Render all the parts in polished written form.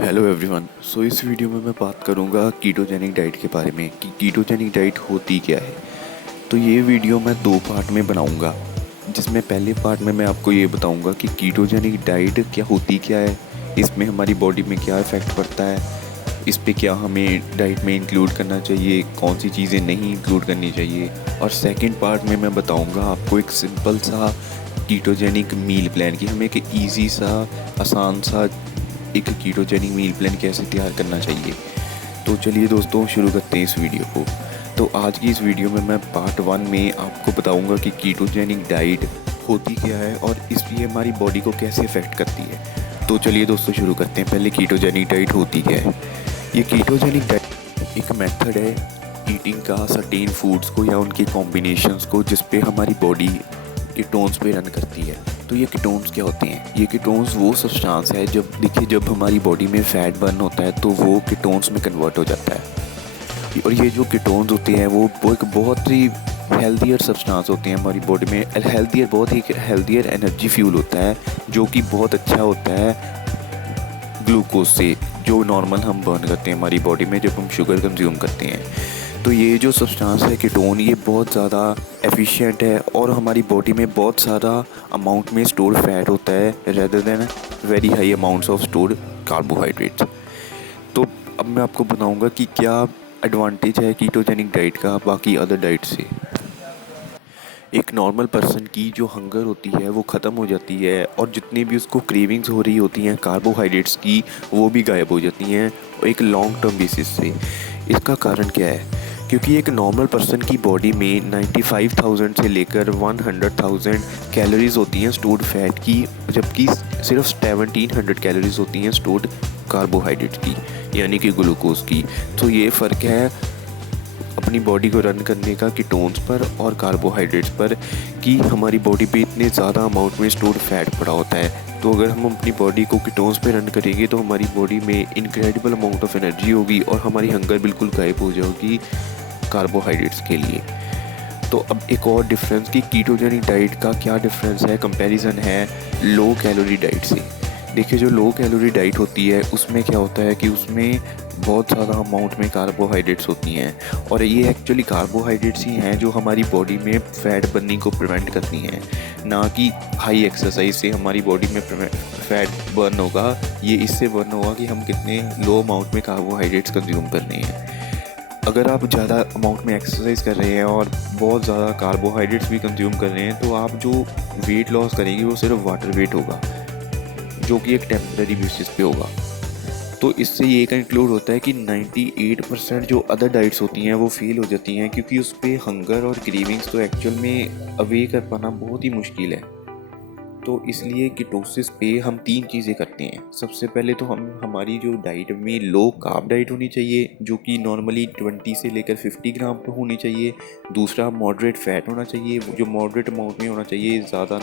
Hello everyone. इस video में मैं बात करूंगा कीटोजेनिक डाइट के बारे में कि कीटोजेनिक डाइट होती क्या है। तो ये वीडियो मैं दो पार्ट में बनाऊंगा, जिसमें पहले पार्ट में मैं आपको ये बताऊंगा कि कीटोजेनिक डाइट क्या है, इसमें हमारी बॉडी में क्या इफ़ेक्ट पड़ता है, इस पे क्या हमें डाइट में इंक्लूड करना चाहिए, कौन सी चीज़ें नहीं इंक्लूड करनी चाहिए। और सेकंड पार्ट में मैं बताऊंगा आपको एक सिंपल सा कीटोजेनिक मील प्लान कि हमें एक ईजी सा आसान सा एक कीटोजेनिक मील प्लान कैसे तैयार करना चाहिए। तो चलिए दोस्तों शुरू करते हैं इस वीडियो को। तो आज की इस वीडियो में मैं पार्ट 1 में आपको बताऊंगा कि कीटोजेनिक डाइट होती क्या है और इसलिए हमारी बॉडी को कैसे इफ़ेक्ट करती है। तो चलिए दोस्तों शुरू करते हैं। पहले कीटोजेनिक डाइट होती क्या है। ये कीटोजेनिक डाइट एक मेथड है ईटिंग का सर्टेन फूड्स को या उनके कॉम्बिनेशंस को जिस पे हमारी बॉडी कीटोन्स पे रन करती है। तो ये कीटोन्स क्या होते हैं? ये कीटोन्स वो सब्सटेंस है जब हमारी बॉडी में फ़ैट बर्न होता है तो वो कीटोन्स में कन्वर्ट हो जाता है। और ये जो कीटोन्स होते हैं वो एक बहुत ही हेल्दियर सब्सटेंस होते हैं हमारी बॉडी में। बहुत ही हेल्दियर एनर्जी फ्यूल होता है जो कि बहुत अच्छा होता है ग्लूकोज से, जो नॉर्मल हम बर्न करते हैं हमारी बॉडी में जब हम शुगर कंज्यूम करते हैं। तो ये जो सब्सटेंस है कीटोन, ये बहुत ज़्यादा एफिशिएंट है और हमारी बॉडी में बहुत सारा अमाउंट में स्टोर्ड फैट होता है rather than very high amounts of stored carbohydrates. तो अब मैं आपको बताऊंगा कि क्या एडवांटेज है कीटोजेनिक डाइट का बाकी अदर डाइट से। एक नॉर्मल पर्सन की जो हंगर होती है वो ख़त्म हो जाती है और जितनी भी उसको क्रेविंग्स हो रही होती हैं कार्बोहाइड्रेट्स की, वो भी गायब हो जाती हैं एक लॉन्ग टर्म बेसिस से। इसका कारण क्या है? क्योंकि एक नॉर्मल पर्सन की बॉडी में 95,000 से लेकर 100,000 कैलोरीज होती हैं स्टोर्ड फैट की, जबकि सिर्फ 1700 कैलोरीज होती हैं स्टोर्ड कार्बोहाइड्रेट की, यानी कि ग्लूकोज की। तो ये फ़र्क है अपनी बॉडी को रन करने का कीटोन्स पर और कार्बोहाइड्रेट्स पर, कि हमारी बॉडी पे इतने ज़्यादा अमाउंट में स्टोर्ड फैट पड़ा होता है। तो अगर हम अपनी बॉडी को कीटोन्स पे रन करेंगे तो हमारी बॉडी में इनक्रेडिबल अमाउंट ऑफ एनर्जी होगी और हमारी हंगर बिल्कुल गायब हो जाएगी कार्बोहाइड्रेट्स के लिए। तो अब एक और डिफरेंस कि कीटोजेनिक डाइट का क्या डिफरेंस है, कंपैरिजन है लो कैलोरी डाइट से। देखिए जो लो कैलोरी डाइट होती है उसमें क्या होता है कि उसमें बहुत ज़्यादा अमाउंट में कार्बोहाइड्रेट्स होती हैं और ये एक्चुअली कार्बोहाइड्रेट्स ही हैं जो हमारी बॉडी में फ़ैट बर्निंग को प्रिवेंट करती हैं, ना कि हाई एक्सरसाइज से हमारी बॉडी में फ़ैट बर्न होगा। ये इससे बर्न होगा कि हम कितने लो अमाउंट में कार्बोहाइड्रेट्स कंज्यूम कर रहे हैं। अगर आप ज़्यादा अमाउंट में एक्सरसाइज कर रहे हैं और बहुत ज़्यादा कार्बोहाइड्रेट्स भी कंज्यूम कर रहे हैं तो आप जो वेट लॉस करेंगे वो सिर्फ वाटर वेट होगा, जो कि एक टेम्परेरी बेसिस पे होगा। तो इससे ये कंक्लूड होता है कि 98% जो अदर डाइट्स होती हैं वो फेल हो जाती हैं, क्योंकि उस पर हंगर और क्रेविंग्स तो एक्चुअल में अवे कर पाना बहुत ही मुश्किल है। तो इसलिए कीटोसिस पे हम तीन चीज़ें करते हैं। सबसे पहले तो हमारी जो डाइट में लो कार्ब डाइट होनी चाहिए, जो कि नॉर्मली 20 से लेकर 50 ग्राम पर होनी चाहिए। दूसरा मॉडरेट फैट होना चाहिए, जो मॉडरेट अमाउंट में होना चाहिए, ज़्यादा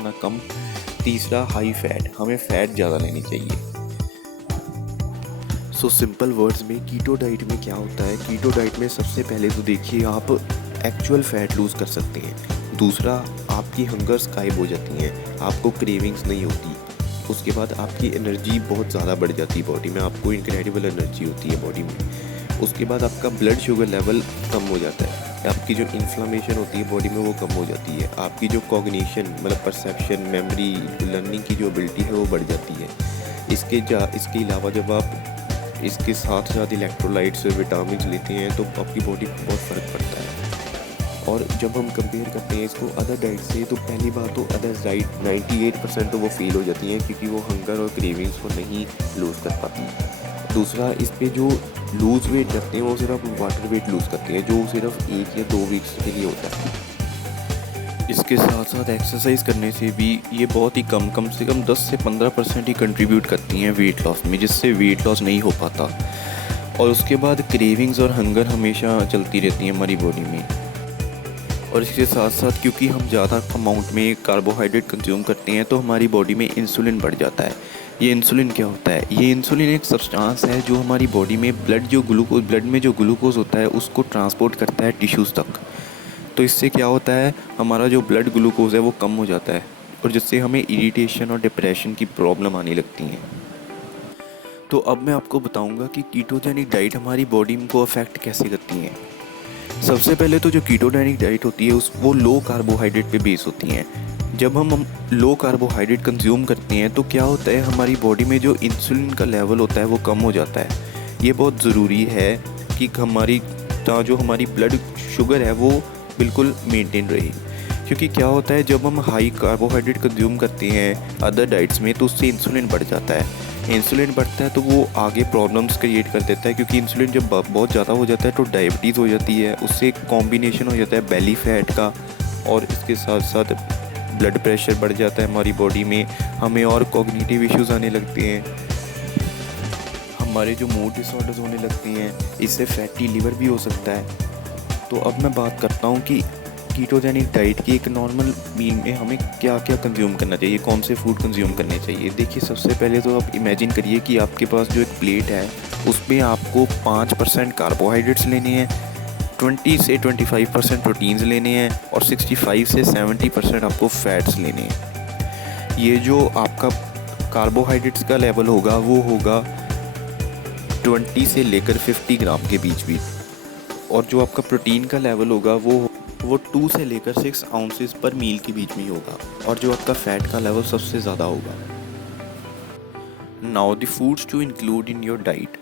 ना कम। तीसरा हाई फैट, हमें फ़ैट ज़्यादा लेनी चाहिए। सिंपल वर्ड्स में कीटो डाइट में क्या होता है। कीटो डाइट में सबसे पहले तो देखिए आप एक्चुअल फ़ैट लूज़ कर सकते हैं। दूसरा, आपकी हंगर्स गायब हो जाती हैं, आपको क्रेविंग्स नहीं होती। उसके बाद आपकी एनर्जी बहुत ज़्यादा बढ़ जाती है बॉडी में, आपको इनक्रेडिबल एनर्जी होती है बॉडी में। उसके बाद आपका ब्लड शुगर लेवल कम हो जाता है, आपकी जो इन्फ्लामेशन होती है बॉडी में वो कम हो जाती है, आपकी जो कॉग्निशन मतलब परसेप्शन, मेमोरी, लर्निंग की जो एबिलिटी है वो बढ़ जाती है। इसके अलावा जब आप इसके साथ साथ इलेक्ट्रोलाइट्स और विटामिन लेते हैं तो आपकी बॉडी को बहुत फ़र्क पड़ता है। और जब हम कंपेयर करते हैं इसको अदर डाइट से, तो पहली बात तो अदर डाइट 98% तो वो फेल हो जाती हैं क्योंकि वो हंगर और क्रेविंग्स को नहीं लूज़ कर पाती। दूसरा, इस पे जो लूज़ वेट रखते हैं वो सिर्फ वाटर वेट लूज़ करते हैं, जो सिर्फ 1 या 2 वीक्स के लिए होता है। इसके साथ साथ एक्सरसाइज करने से भी ये बहुत ही कम से कम 10 से 15% ही कंट्रीब्यूट करती हैं वेट लॉस में, जिससे वेट लॉस नहीं हो पाता। और उसके बाद क्रेविंग्स और हंगर हमेशा चलती रहती है हमारी बॉडी में। और इसके साथ साथ क्योंकि हम ज़्यादा अमाउंट में कार्बोहाइड्रेट कंज्यूम करते हैं तो हमारी बॉडी में इंसुलिन बढ़ जाता है। ये इंसुलिन क्या होता है? ये इंसुलिन एक सब्सटेंस है जो हमारी बॉडी में ब्लड में जो ग्लूकोज होता है उसको ट्रांसपोर्ट करता है टिश्यूज़ तक। तो इससे क्या होता है, हमारा जो ब्लड ग्लूकोज है वो कम हो जाता है और जिससे हमें इरिटेशन और डिप्रेशन की प्रॉब्लम आने लगती हैं। तो अब मैं आपको बताऊंगा कि कीटोजेनिक डाइट हमारी बॉडी को अफेक्ट कैसे करती हैं। सबसे पहले तो जो कीटोजेनिक डाइट होती है वो लो कार्बोहाइड्रेट पे बेस होती हैं। जब हम लो कार्बोहाइड्रेट कंज्यूम करते हैं तो क्या होता है, हमारी बॉडी में जो इंसुलिन का लेवल होता है वो कम हो जाता है। ये बहुत ज़रूरी है कि जो हमारी ब्लड शुगर है वो बिल्कुल मेंटेन रहे, क्योंकि क्या होता है जब हम हाई कार्बोहाइड्रेट कंज्यूम करते हैं अदर डाइट्स में तो उससे इंसुलिन बढ़ जाता है। इंसुलिन बढ़ता है तो वो आगे प्रॉब्लम्स क्रिएट कर देता है, क्योंकि इंसुलिन जब बहुत ज़्यादा हो जाता है तो डायबिटीज़ हो जाती है, उससे एक कॉम्बिनेशन हो जाता है बेली फैट का, और इसके साथ साथ ब्लड प्रेशर बढ़ जाता है हमारी बॉडी में, हमें और कॉग्निटिव इश्यूज़ आने लगते हैं, हमारे जो मूड डिसऑर्डर्स होने लगते हैं, इससे फैटी लिवर भी हो सकता है। तो अब मैं बात करता हूँ कि कीटोजेनिक डाइट की एक नॉर्मल मील में हमें क्या क्या कंज्यूम करना चाहिए, कौन से फूड कंज्यूम करने चाहिए। देखिए, सबसे पहले तो आप इमेजिन करिए कि आपके पास जो एक प्लेट है उसमें आपको 5% कार्बोहाइड्रेट्स लेने हैं, 20 से 25% प्रोटीन्स लेने हैं और 65 से 70% आपको फैट्स लेने हैं। ये जो आपका कार्बोहाइड्रेट्स का लेवल होगा वो होगा 20 से लेकर 50 ग्राम के बीच भी, और जो आपका प्रोटीन का लेवल होगा वो 2 से लेकर 6 आउंसेस पर मील के बीच में होगा, और जो आपका फैट का लेवल सबसे ज़्यादा होगा। Now the foods to include in your diet.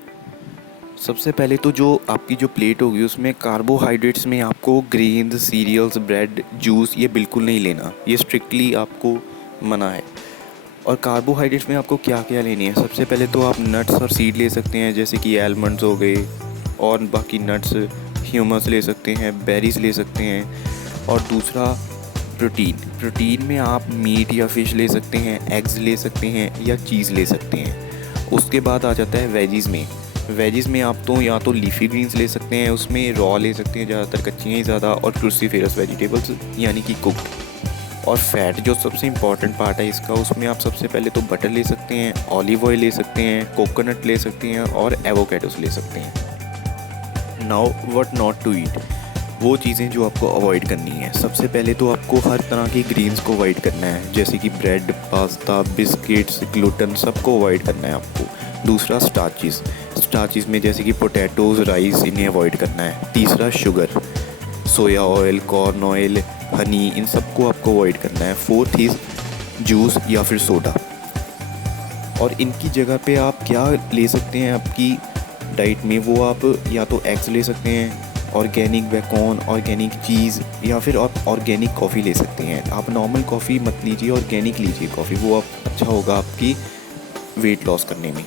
सबसे पहले तो जो आपकी जो प्लेट होगी उसमें कार्बोहाइड्रेट्स में आपको ग्रेन्स, सीरियल्स, ब्रेड, जूस ये बिल्कुल नहीं लेना, ये स्ट्रिक्टली आपको मना है। और कार्बोहाइड्रेट्स में आपको क्या क्या लेनी है, सबसे पहले तो आप नट्स और सीड ले सकते हैं, जैसे कि आलमंड्स हो गए, और बाकी नट्स, ह्यूमस ले सकते हैं, बेरीज ले सकते हैं। और दूसरा प्रोटीन में आप मीट या फ़िश ले सकते हैं, एग्स ले सकते हैं या चीज़ ले सकते हैं। उसके बाद आ जाता है वेजीज़ में आप तो या तो लीफी ग्रीन्स ले सकते हैं, उसमें रॉ ले सकते हैं, ज़्यादातर कच्चियाँ ही ज़्यादा, और क्रूसीफेरस वेजिटेबल्स यानी कि कुक्ड। और फैट जो सबसे इम्पॉर्टेंट पार्ट है इसका, उसमें आप सबसे पहले तो बटर ले सकते हैं, ऑलिव ऑयल ले सकते हैं, कोकोनट ले सकते हैं और एवोकेडोस ले सकते हैं। Now what not to eat, वो चीज़ें जो आपको अवॉइड करनी है। सबसे पहले तो आपको हर तरह की ग्रीन्स को अवॉइड करना है, जैसे कि ब्रेड, पास्ता, बिस्किट्स, ग्लूटेन, सबको अवॉइड करना है आपको। दूसरा स्टार्चेस में जैसे कि पोटैटोज़, राइस, इन्हें अवॉइड करना है। तीसरा sugar, soya oil, corn oil, honey, इन सबको आपको अवॉइड करना है। फोर्थ इज़ जूस या फिर सोडा। और इनकी जगह पे आप क्या ले सकते हैं आपकी डाइट में, वो आप या तो एग्स ले सकते हैं, ऑर्गेनिक बेकॉन, ऑर्गेनिक चीज़, या फिर आप ऑर्गेनिक कॉफ़ी ले सकते हैं। आप नॉर्मल कॉफ़ी मत लीजिए, ऑर्गेनिक लीजिए कॉफ़ी, वो आप अच्छा होगा आपकी वेट लॉस करने में।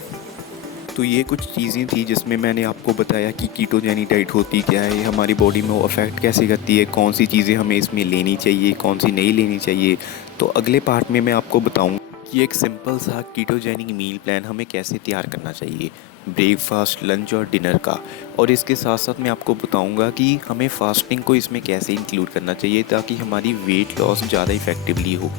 तो ये कुछ चीज़ें थी जिसमें मैंने आपको बताया कि कीटोजेनिक डाइट होती क्या है, हमारी बॉडी में वो अफेक्ट कैसे करती है, कौन सी चीज़ें हमें इसमें लेनी चाहिए, कौन सी नहीं लेनी चाहिए। तो अगले पार्ट में मैं आपको बताऊँगा कि एक सिंपल सा कीटोजेनिक मील प्लान हमें कैसे तैयार करना चाहिए, ब्रेकफास्ट, लंच और डिनर का। और इसके साथ साथ मैं आपको बताऊंगा कि हमें फास्टिंग को इसमें कैसे इंक्लूड करना चाहिए ताकि हमारी वेट लॉस ज़्यादा इफ़ेक्टिवली हो।